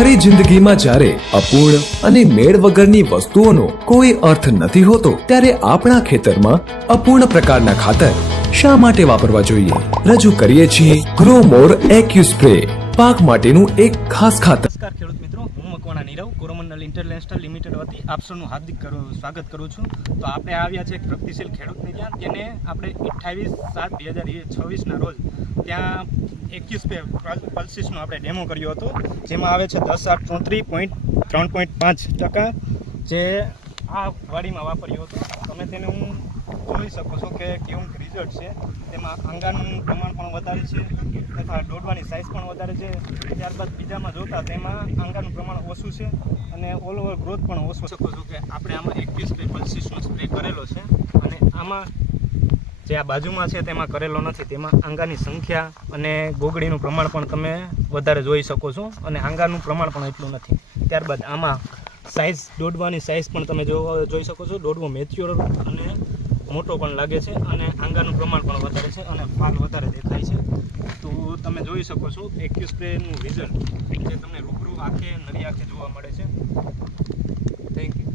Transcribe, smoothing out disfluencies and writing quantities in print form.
ખરી જિંદગીમાં જ્યારે અપૂર્ણ અને મેળ વગરની વસ્તુઓનો કોઈ અર્થ નથી હોતો, ત્યારે આપણા ખેતરમાં અપૂર્ણ પ્રકારના ખાતર શા માટે વાપરવા જોઈએ? રજૂ કરીએ છીએ ગ્રોમોર એક્યુ સ્પ્રે, પાક માટેનું એક ખાસ ખાતર. નમસ્કાર ખેડૂત મિત્રો, હું મકવાણા નીરવ કોરોમંડલ ઇન્ટરનેશનલ લિમિટેડ વતી આપ સૌનું હાર્દિક સ્વાગત કરું છું. તો આપણે આવ્યા છે એક પ્રગતિશીલ ખેડૂતને ત્યાં, તેને આપણે 28/7/2026ના રોજ ત્યાં એક્યુ સ્પ્રે પલ્સિસનો આપણે ડેમો કર્યો હતો, જેમાં આવે છે 10/833.3.5%, જે આ વાડીમાં વાપર્યો હતો. તમે તેને હું જોઈ શકો છો કે કેવું રિઝલ્ટ છે. તેમાં અંગાનું પ્રમાણ પણ વધારે છે તથા દોડવાની સાઇઝ પણ વધારે છે. ત્યારબાદ બીજામાં જોતા તેમાં અંગાનું પ્રમાણ ઓછું છે અને ઓલ ઓવર ગ્રોથ પણ ઓછો. શકો છો કે આપણે આમાં 21 પલ્સિસનો સ્પ્રે કરેલો છે અને આમાં જે આ બાજુમાં છે તેમાં કરેલો નથી. તેમાં આંગાની સંખ્યા અને ગોગડીનું પ્રમાણ પણ તમે વધારે જોઈ શકો છો અને આંગાનું પ્રમાણ પણ એટલું નથી. ત્યારબાદ આમાં સાઇઝ, દોડવાની સાઇઝ પણ તમે જોઈ શકો છો. દોડવો મેચ્યોર અને મોટો પણ લાગે છે અને આંગાનું પ્રમાણ પણ વધારે છે અને ફાલ વધારે દેખાય છે. તો તમે જોઈ શકો છો એક્યુ સ્પ્રેનું રિઝલ્ટ જે તમને રૂબરૂ આંખે નરી આંખે જોવા મળે છે. Thank you.